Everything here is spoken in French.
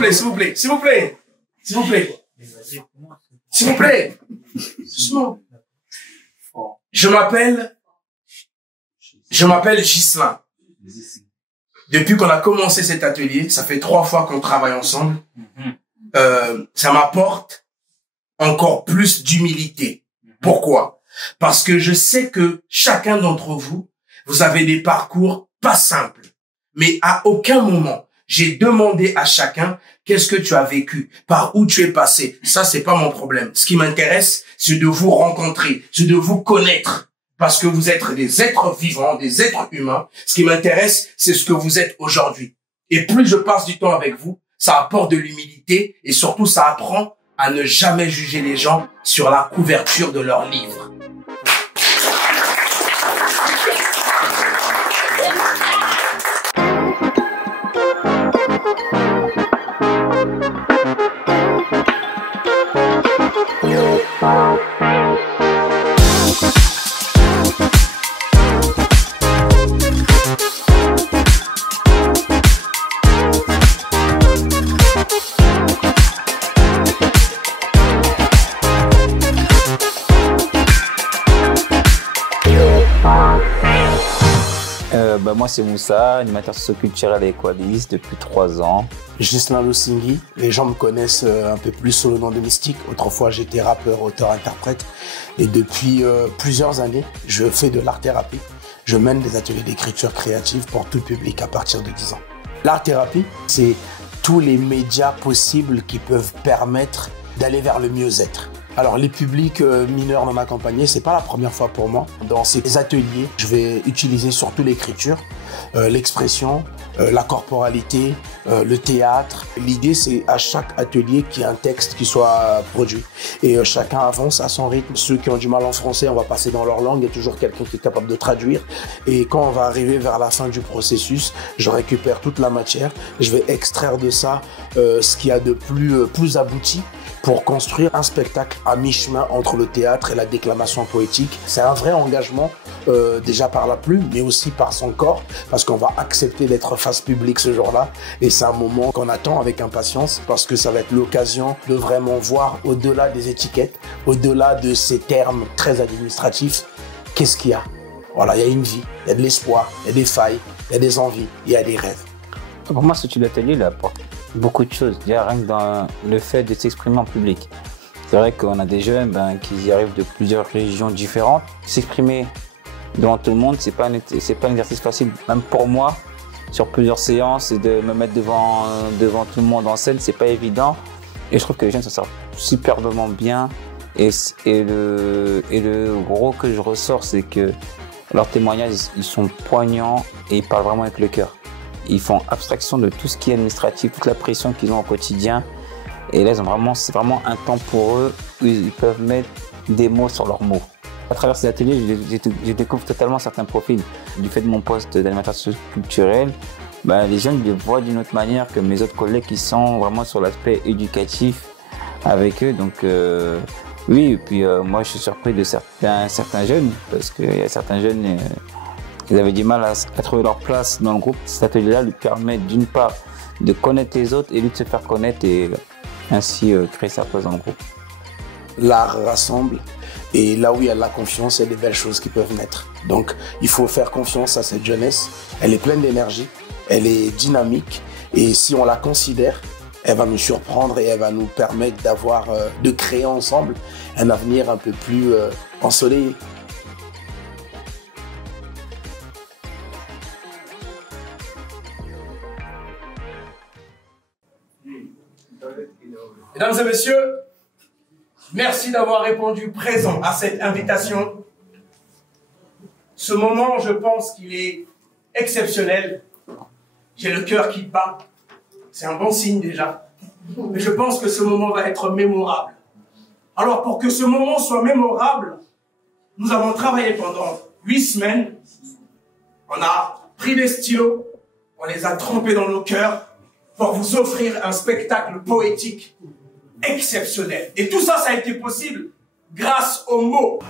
plaît, s'il vous plaît, s'il vous plaît, s'il vous plaît, s'il vous plaît. Doucement. Je m'appelle Ghislain. Depuis qu'on a commencé cet atelier, ça fait 3 fois qu'on travaille ensemble. Ça m'apporte encore plus d'humilité. Pourquoi? Parce que je sais que chacun d'entre vous, vous avez des parcours pas simples. Mais à aucun moment, j'ai demandé à chacun qu'est-ce que tu as vécu, par où tu es passé. Ça, c'est pas mon problème. Ce qui m'intéresse, c'est de vous rencontrer, c'est de vous connaître. Parce que vous êtes des êtres vivants, des êtres humains. Ce qui m'intéresse, c'est ce que vous êtes aujourd'hui. Et plus je passe du temps avec vous, ça apporte de l'humilité et surtout, ça apprend à ne jamais juger les gens sur la couverture de leur livre. Moi, c'est Moussa, animateur socioculturel et équaliste depuis 3 ans. Ghislain Lusinghi, les gens me connaissent un peu plus sous le nom de Mystique. Autrefois, j'étais rappeur, auteur, interprète. Et depuis plusieurs années, je fais de l'art-thérapie. Je mène des ateliers d'écriture créative pour tout public à partir de 10 ans. L'art-thérapie, c'est tous les médias possibles qui peuvent permettre d'aller vers le mieux-être. Alors, les publics mineurs dans ma compagnie, c'est pas la première fois pour moi. Dans ces ateliers, je vais utiliser surtout l'écriture, l'expression, la corporalité, le théâtre. L'idée, c'est à chaque atelier qu'il y ait un texte qui soit produit. Et chacun avance à son rythme. Ceux qui ont du mal en français, on va passer dans leur langue. Il y a toujours quelqu'un qui est capable de traduire. Et quand on va arriver vers la fin du processus, je récupère toute la matière. Je vais extraire de ça ce qu'il y a de plus abouti pour construire un spectacle à mi-chemin entre le théâtre et la déclamation poétique. C'est un vrai engagement, déjà par la plume, mais aussi par son corps, parce qu'on va accepter d'être face publique ce jour-là. Et c'est un moment qu'on attend avec impatience, parce que ça va être l'occasion de vraiment voir au-delà des étiquettes, au-delà de ces termes très administratifs, qu'est-ce qu'il y a. Voilà, il y a une vie, il y a de l'espoir, il y a des failles, il y a des envies, il y a des rêves. Pour moi, ce type d'atelier, il apporte beaucoup de choses. Déjà, rien que dans le fait de s'exprimer en public. C'est vrai qu'on a des jeunes qui y arrivent de plusieurs régions différentes. S'exprimer devant tout le monde, c'est pas un exercice facile. Même pour moi, sur plusieurs séances, et de me mettre devant tout le monde en scène, c'est pas évident. Et je trouve que les jeunes s'en sortent superbement bien. Et le gros que je ressors, c'est que leurs témoignages, ils sont poignants et ils parlent vraiment avec le cœur. Ils font abstraction de tout ce qui est administratif, toute la pression qu'ils ont au quotidien. Et là, c'est vraiment un temps pour eux où ils peuvent mettre des mots sur leurs mots. À travers ces ateliers, je découvre totalement certains profils. Du fait de mon poste d'animateur socioculturel, les jeunes les voient d'une autre manière que mes autres collègues qui sont vraiment sur l'aspect éducatif avec eux. Donc oui, et puis moi, je suis surpris de certains jeunes, parce qu'il y a certains jeunes... Ils avaient du mal à trouver leur place dans le groupe. Cet atelier-là lui permet d'une part de connaître les autres et lui de se faire connaître et ainsi créer sa place dans le groupe. L'art rassemble et là où il y a de la confiance, il y a des belles choses qui peuvent naître. Donc il faut faire confiance à cette jeunesse. Elle est pleine d'énergie, elle est dynamique et si on la considère, elle va nous surprendre et elle va nous permettre de créer ensemble un avenir un peu plus ensoleillé. Mesdames et messieurs, merci d'avoir répondu présent à cette invitation. Ce moment, je pense qu'il est exceptionnel. J'ai le cœur qui bat. C'est un bon signe déjà. Mais je pense que ce moment va être mémorable. Alors pour que ce moment soit mémorable, nous avons travaillé pendant 8 semaines. On a pris des stylos, on les a trempés dans nos cœurs pour vous offrir un spectacle poétique exceptionnel. Et tout ça, ça a été possible grâce aux mots.